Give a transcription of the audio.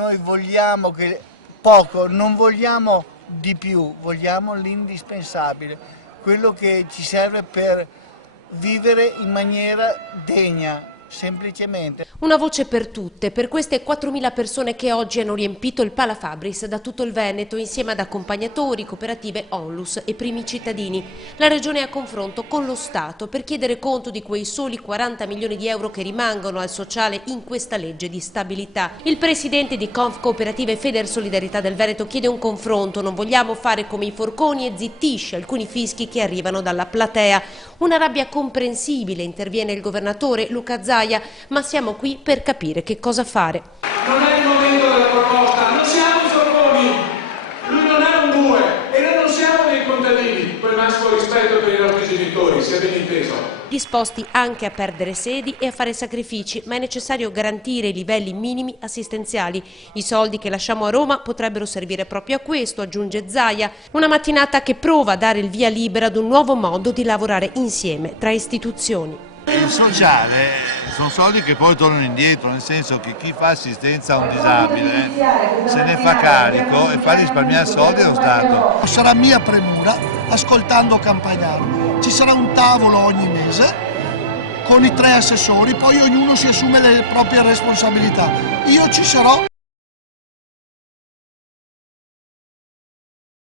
Noi vogliamo poco, non vogliamo di più, vogliamo l'indispensabile, quello che ci serve per vivere in maniera degna, semplicemente. Una voce per tutte, per queste 4.000 persone che oggi hanno riempito il Palafabris da tutto il Veneto insieme ad accompagnatori, cooperative, onlus e primi cittadini. La Regione è a confronto con lo Stato per chiedere conto di quei soli 40 milioni di euro che rimangono al sociale in questa legge di stabilità. Il presidente di Conf Cooperative Feder Solidarietà del Veneto chiede un confronto, non vogliamo fare come i forconi e zittisce alcuni fischi che arrivano dalla platea. Una rabbia comprensibile, interviene il governatore Luca Zaia, ma siamo qui per capire che cosa fare. Non è il momento della proposta, non siamo i forconi, lui non è un bue e noi non siamo dei contadini, con il massimo rispetto per i nostri genitori, sia ben inteso. Disposti anche a perdere sedi e a fare sacrifici, ma è necessario garantire i livelli minimi assistenziali. I soldi che lasciamo a Roma potrebbero servire proprio a questo, aggiunge Zaia. Una mattinata che prova a dare il via libera ad un nuovo modo di lavorare insieme tra istituzioni. Il sociale sono soldi che poi tornano indietro, nel senso che chi fa assistenza a un disabile se ne fa carico e fa risparmiare soldi allo Stato. Sarà mia premura, ascoltando Campagnaro, ci sarà un tavolo ogni mese con i 3 assessori, poi ognuno si assume le proprie responsabilità. Io ci sarò